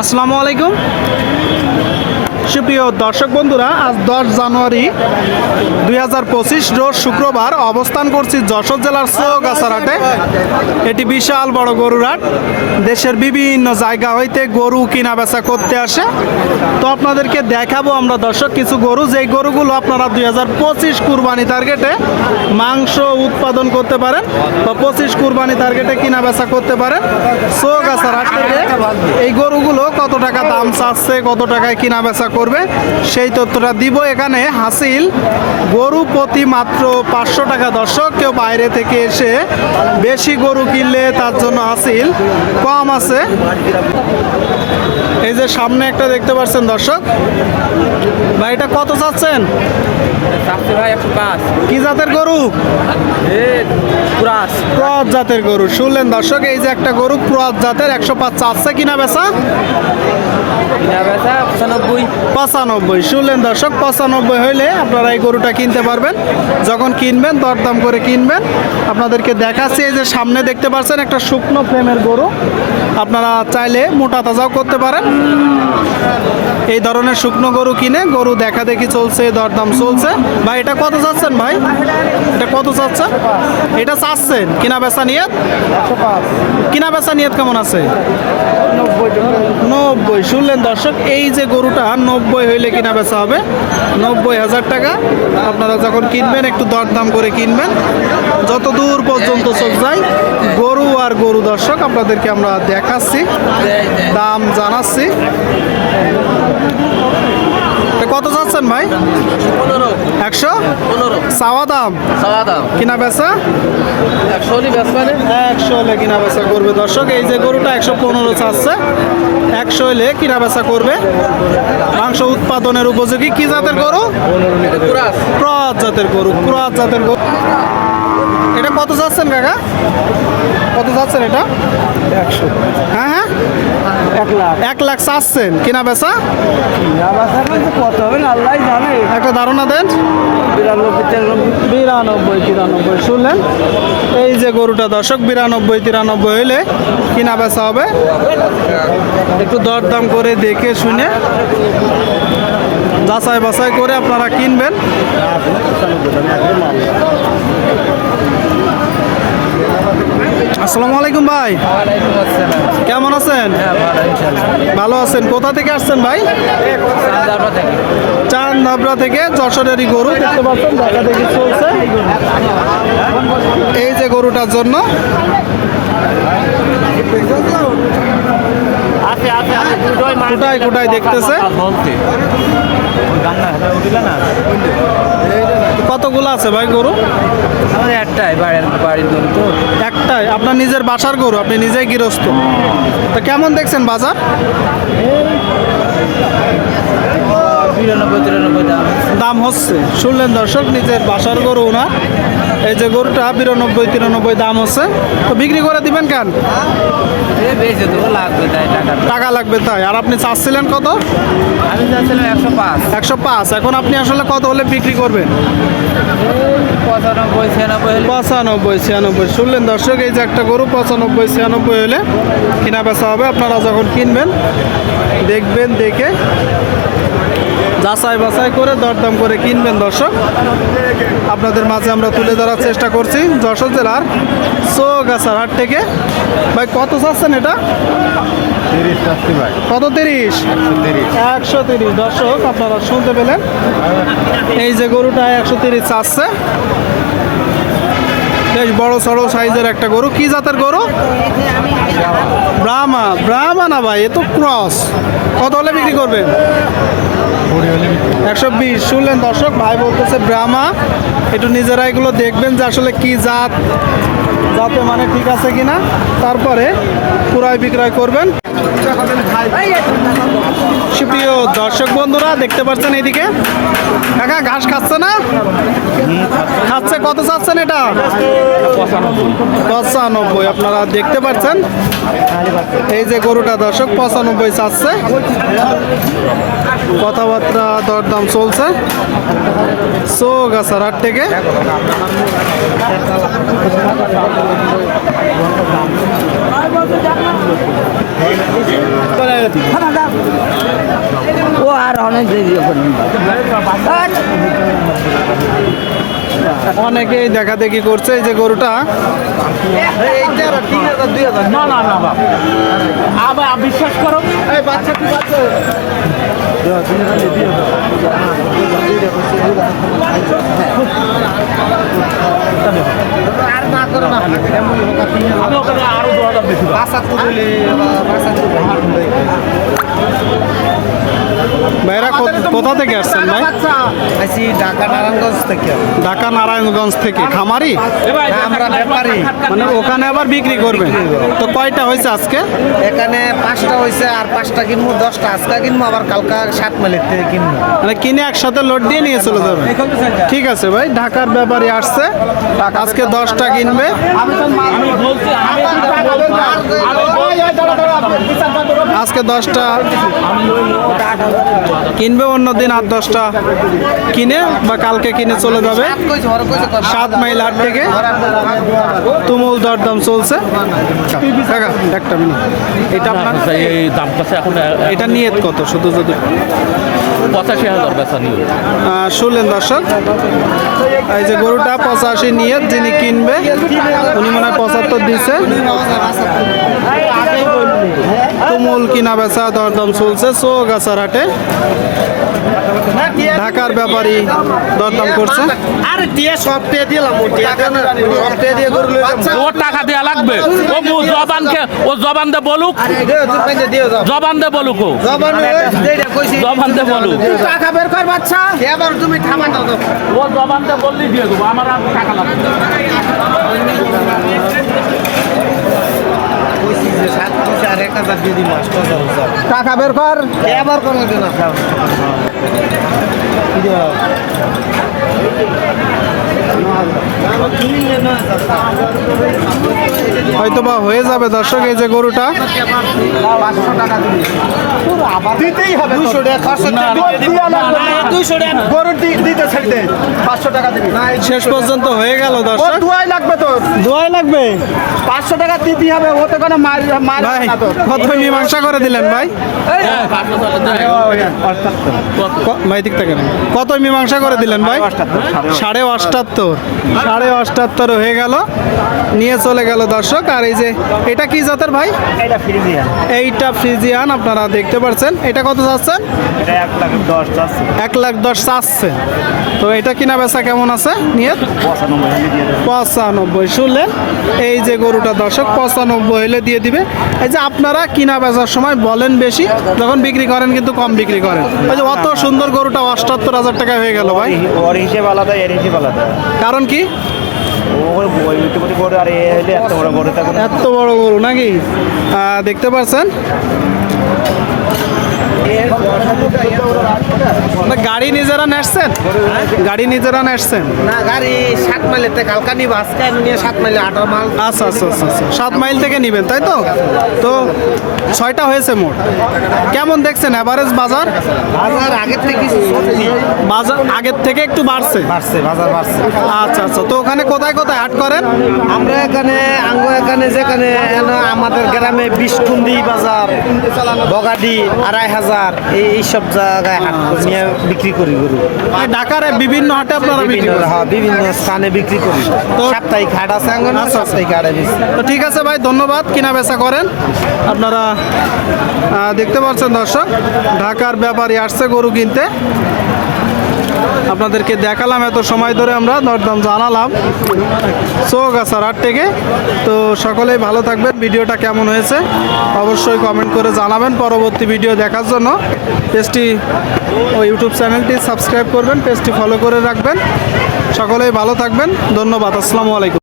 আসসালামু আলাইকুম। সুপ্রিয় দর্শক বন্ধুরা, আজ দশ জানুয়ারি দুই হাজার পঁচিশ রোজ শুক্রবার অবস্থান করছি যশোর জেলার চৌগাছারাটে এটি বিশাল বড় গরুর হাট। দেশের বিভিন্ন জায়গা হইতে গরু কিনা বেচা করতে আসে। তো আপনাদেরকে দেখাবো আমরা দর্শক কিছু গরু। যেই গরুগুলো আপনারা দুই হাজার পঁচিশ কুরবানি টার্গেটে মাংস উৎপাদন করতে পারেন বা পঁচিশ কুরবানি টার্গেটে কিনা বেচা করতে পারেন চৌগাছার হাট থেকে এই গরুগুলো কত টাকা দাম চাচ্ছে, কত টাকায় কিনা বেচা করবে, সেই তথ্যটা দিব এখানে। হাসিল, গরু প্রতি মাত্র পাঁচশো টাকা। দর্শক, কেউ বাইরে থেকে এসে বেশি গরু কিনলে তার জন্য হাসিল কম আছে। এই যে সামনে একটা দেখতে পাচ্ছেন দর্শক। ভাই, এটা কত চাচ্ছেন? কি জাতের গরু? এ জাতের গরু। শুনলেন দর্শক এই যে একটা গরু ক্রস জাতের একশো পাঁচ চাচ্ছে কিনা বেচা? পঁচানব্বই। শুনলেন দর্শক পঁচানব্বই হইলে আপনারা এই গরুটা কিনতে পারবেন। যখন কিনবেন দরদাম করে কিনবেন। আপনাদেরকে দেখাচ্ছি এই যে সামনে দেখতে পাচ্ছেন একটা শুকনো ফ্রেমের গরু। আপনারা চাইলে মোটা তাজাও করতে পারেন। এই ধরনের শুকনো গরু কিনে গরু দেখা দেখি চলছে দরদাম চলছে। ভাই, এটা কত চাচ্ছেন ভাই? এটা কত চাচ্ছেন? এটা চাচ্ছেন। কিনা বেচা নিয়ত? কিনা বেচা নিয়ত কেমন আছে? নব্বই। শুনলেন দর্শক, এই যে গরুটা নব্বই হইলে কিনা বেচা হবে। নব্বই হাজার টাকা। আপনারা যখন কিনবেন, একটু দরদাম করে কিনবেন। যত দূর পর্যন্ত চোখ যায়, গরু আর গরু দর্শক, আপনাদেরকে আমরা দেখাচ্ছি, দাম জানাচ্ছি। কত যাচ্ছেন ভাই? একশো? চাওয়া দাম? কিনা বেচা? একশো হলি মানে? একশো হলে কিনা বেচা করবে দর্শক এই যে গরুটা একশো পনেরো চাচ্ছে। একশো হলে কিনা বেচা করবে। মাংস উৎপাদনের উপযোগী কি জাতের গরু? ক্রস জাতের গরু ক্রস জাতের গরু। এটা কত চাচ্ছেন কাকা? কত চাচ্ছেন এটা? একশো। হ্যাঁ হ্যাঁ? এক লাখ। এক লাখ চাচ্ছেন। কিনা বেচা? কত হবে আল্লাহ জানে। একটা ধারণা দেন। বিরানব্বই তিরানব্বই বিরানব্বই তিরানব্বই শুনলেন? এই যে গরুটা দর্শক বিরানব্বই তিরানব্বই হইলে কিনা বেচা হবে? একটু দরদাম করে দেখে শুনে যাচাই বাছাই করে আপনারা কিনবেন। আসসালামু আলাইকুম ভাই। কেমন আছেন? হ্যাঁ ভালো আছেন। কোথা থেকে আসছেন ভাই? চান ধাবড়া থেকে যশোরেরই গরু দেখতে পাচ্ছেন দেখা দেখি চলছে। এই যে গরুটার জন্য আছে আছে আছে দুটোই মাল কোটায় কোটায় দেখতেছে কতগুলো আছে ভাই গরু আমাদের একটাই বাড়ির বাড়ির দূর তো একটাই আপনার নিজের বাসার গরু আপনি নিজেই গৃহস্থ তো কেমন দেখছেন বাজার দাম দাম হচ্ছে শুনলেন দর্শক নিজের বাসার গরু না এই যে গরুটা বিরানব্বই তিরানব্বই দাম হচ্ছে তো বিক্রি করে দিবেন কেন? টাকা। টাকা লাগবে তাই। আর আপনি চাচ্ছিলেন কত? আমি যাচ্ছিলাম একশো পাঁচ। একশো পাঁচ। এখন আপনি আসলে কত হলে বিক্রি করবেন? পঁচানব্বই ছিয়ানব্বই হলে। পঁচানব্বই ছিয়ানব্বই। শুনলেন দর্শক এই যে একটা গরু পঁচানব্বই ছিয়ানব্বই হলে কিনা বেচা হবে। আপনারা যখন কিনবেন দেখবেন দেখে যাচাই বাছাই করে দরদাম করে কিনবেন দর্শক। আপনাদের মাঝে আমরা তুলে ধরার চেষ্টা করছি। যশোর জেলার চৌগাছার হাট থেকে। ভাই কত চাচ্ছেন এটা? কত তিরিশ। একশো তিরিশ। দর্শক আপনারা শুনতে পেলেন। এই যে গরুটা একশো তিরিশ চাচ্ছে। বেশ বড় সড়ো সাইজের একটা গরু। কি জাতের গরু? ব্রাহ্মা। ব্রাহ্মা না ভাই এ তো ক্রস। কত হলে বিক্রি করবেন? একশো বিশ। শুনলেন দর্শক, ভাই বলতেছে, ব্রাহ্মা, একটু নিজেরা এগুলো দেখবেন যে আসলে কি জাত জাতে মানে ঠিক আছে কিনা, তারপরে ক্রয় বিক্রয় করবেন। সুপ্রিয় দর্শক বন্ধুরা, দেখতে পাচ্ছেন এইদিকে কাকা, ঘাস খাচ্ছে না? খাচ্ছে, কত চাচ্ছেন এটা? পঁচানব্বই। আপনারা দেখতে পাচ্ছেন, এই যে গরুটা দর্শক, পঁচানব্বই চাচ্ছে। কথাবার্তা দরদাম চলছে। চৌগাছার হাট থেকে। ও আর অনেক দেরি অনেকেই দেখা দেখি করছে এই যে গরুটা। না না না বাবা আবার বিশ্বাস করো। ওখানে আরও দু হাজার বেশি ভাইরা কো- কোথা থেকে আসছেন ভাই আছি ঢাকা নারায়ণগঞ্জ থেকে ঢাকা নারায়ণগঞ্জ থেকে খামারি আমরা ব্যাপারী মানে ওখানে আবার বিক্রি করবেন তো কয়টা হয়েছে আজকে এখানে পাঁচটা হয়েছে আর পাঁচটা কিনবো দশটা আজকে কিনবো আবার কালকা সাত মাইলের থেকে কিনবো মানে কিনে একসাথে লোড দিয়ে নিয়ে চলে যাবে ঠিক আছে ভাই ঢাকার ব্যাপারী আসছে আজকে দশটা কিনবে আমি বলছি আমি আমি আজকে দশটা কিনবে অন্য দিন আর দশটা কিনে বা কালকে কিনে চলে যাবে। সাত মাইল হাট থেকে তুমুল দরদাম চলছে। একটা মিনিট। এটা আপনার? এই দাম কাছে এখন এটা নিয়ত কত? শুধু যদি পঁচাশি হাজার বেচা নিয়ে শুনলেন দর্শক এই যে গরুটা পঁচাশি নিয়ে যিনি কিনবে উনি মনে হয় পঁচাত্তর দিচ্ছে তুমুল কিনা বেচা দরদাম চলছে চৌগাছার হাটে ঢাকার ব্যাপারী দরদাম করছে। আরে দিয়ে সব দিয়ে দিলাম সব দিয়ে দিয়ে গরু লইলাম ও টাকা দেওয়া লাগবে। ও জবানকে ও জবান দে বলুক। জবান দে বলুক ও। জবান জবান দে বলুক। টাকা বের কর বাচ্চা। এবার তুমি থামা দাও ও জবান দে বললেই দিয়ে দেবো আমার আর টাকা লাগবে না। কইছি যে সাত কইছি আর এক হাজার দিয়ে দিন আষ্ট হাজার হাজার টাকা বের কর। কোনো দিন হয়তো বা হয়ে যাবে দর্শক এই যে গরুটা। দিতেই হবে দুশো টাকা দুশো টাকা গরুর দিতে ছেড়ে দে। পাঁচশো টাকা দিবি। শেষ পর্যন্ত হয়ে গেল দর্শক। দুয়াই লাগবে তোর। দোয়াই লাগবে? পাঁচশো টাকা দিতে হবে ওতে কোনো মার মার কত মীমাংসা করে দিলেন ভাই? হ্যাঁ। ক- ভাই দিক থেকে কত মীমাংসা করে দিলেন ভাই? সাড়ে অষ্টাত্তর। সাড়ে অষ্টাত্তর হয়ে গেল। নিয়ে চলে গেল দর্শক। আর এই যে এটা কি জাতের ভাই? এটা ফ্রিজিয়ান। এইটা ফ্রিজিয়ান আপনারা দেখতে পাচ্ছেন এটা কত চাচ্ছেন এটা এক লাখ দশ আছে এক লাখ দশ চাচ্ছে তো এটা কিনা বেচা কেমন আছে? নিয়ে? পঁচানব্বই শুনলেন? এই যে গরুটা দর্শক পঁচানব্বই হলে দিয়ে দিবে। এই যে আপনারা কিনা বেচার সময় বলেন বেশি যখন বিক্রি করেন কিন্তু কম বিক্রি করেন। ওই যে অত সুন্দর গরুটা অষ্টাত্তর হাজার টাকা হয়ে গেল ভাই। ওর হিসেব আলাদা এর হিসেব আলাদা। কারণ কি? এত বড় গরু নাকি? দেখতে পাচ্ছেন গাড়ি নিজেরা নেসছেন গাড়ি নিজেরা নেসছেন না গাড়ি সাত মাইলেতে কালকা নিব আজকে আমি নিয়ে সাত মাইলে আঠারো আচ্ছা আচ্ছা আচ্ছা আচ্ছা। সাত মাইল থেকে নিবেন তাই তো? তো ছয়টা হয়েছে মোট। কেমন দেখছেন অ্যাভারেজ বাজার? বাজার আগের থেকে বাজার আগের থেকে একটু বাড়ছে? বাড়ছে বাজার বাড়ছে। আচ্ছা আচ্ছা। তো ওখানে কোথায় কোথায় হাট করেন? আমরা এখানে আঙ্গ এখানে যেখানে আমাদের গ্রামে বিষ্ণুন্দি বাজার বগাডি আড়াই হাজার এই এইসব জায়গায় হাট নিয়ে বিক্রি করি গরু। ঢাকার বিভিন্ন হাটে আপনারা বিক্রি করি হ্যাঁ, বিভিন্ন স্থানে বিক্রি করি। তো- সাপ্তাহিক হাট আছে আচ্ছা, আচ্ছা। সাপ্তাহিক হাটে তো ঠিক আছে ভাই ধন্যবাদ। কিনা বেচা করেন। আপনারা দেখতে পাচ্ছেন দর্শক ঢাকার ব্যাপারী আসছে গরু কিনতে। আপনাদেরকে দেখালাম, এত সময় ধরে আমরা দরদাম জানালাম। চৌগাছার আট থেকে তো সকলেই ভালো থাকবেন। ভিডিওটা কেমন হয়েছে অবশ্যই কমেন্ট করে জানাবেন পরবর্তী ভিডিও দেখার জন্য। পেজটি, ও ইউটিউব চ্যানেলটি সাবস্ক্রাইব করবেন, পেজটি ফলো করে রাখবেন। সকলেই ভালো থাকবেন। ধন্যবাদ। আসসালামু আলাইকুম।